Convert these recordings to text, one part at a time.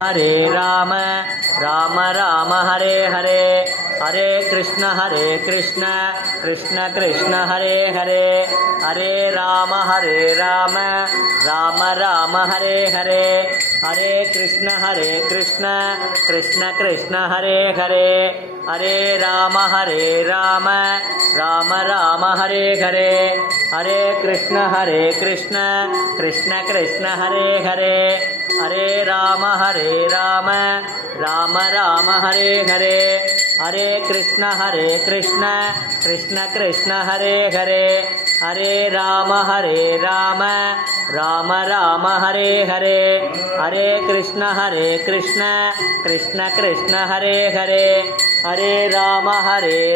हरे राम राम राम हरे हरे हरे कृष्ण कृष्ण कृष्ण हरे हरे हरे राम राम राम हरे हरे हरे कृष्ण कृष्ण कृष्ण हरे हरे हरे राम राम राम हरे हरे हरे कृष्ण कृष्ण कृष्ण हरे हरे हरे राम राम हरे हरे हरे कृष्ण कृष्ण कृष्ण हरे हरे हरे राम राम हरे हरे हरे कृष्ण कृष्ण कृष्ण हरे हरे हरे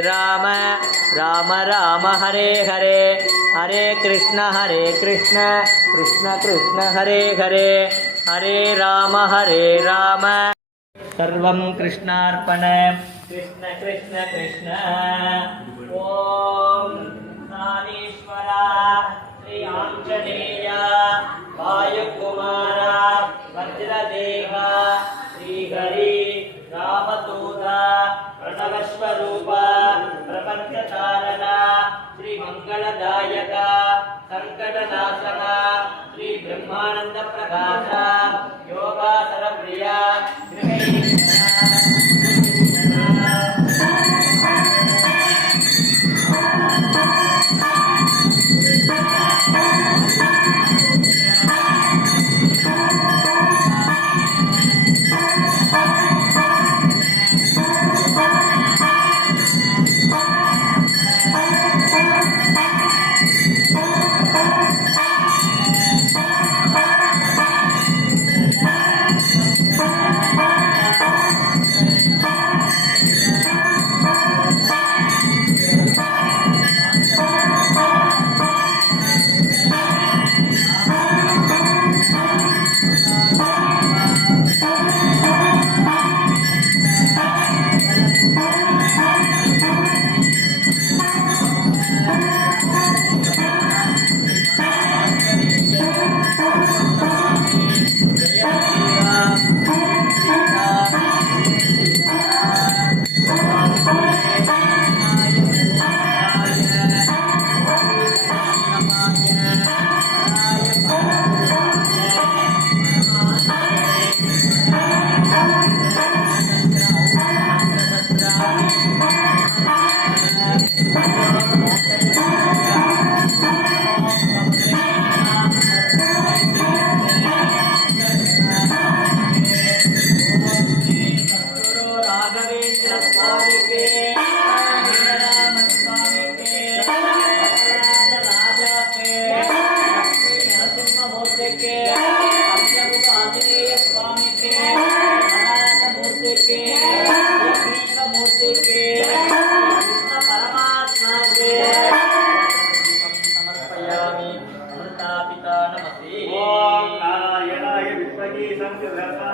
राम राम हरे हरे हरे कृष्ण कृष्ण हरे हरे हरे राम सर्वं कृष्णार्पण कृष्ण कृष्ण ओम नानेश्वरा श्री आंजनेय वायुकुमार वज्रदेह श्रीहरि रामदूत प्रणवस्वरूप प्रपंचतारण श्री मंगलदायक संकटनाशक श्री ब्रह्मानंद प्रकाश योगासर प्रिय समर्पयामि। अमृतापिता नमस्ते। ओम नारायणाय विद्महे संकल्पनाय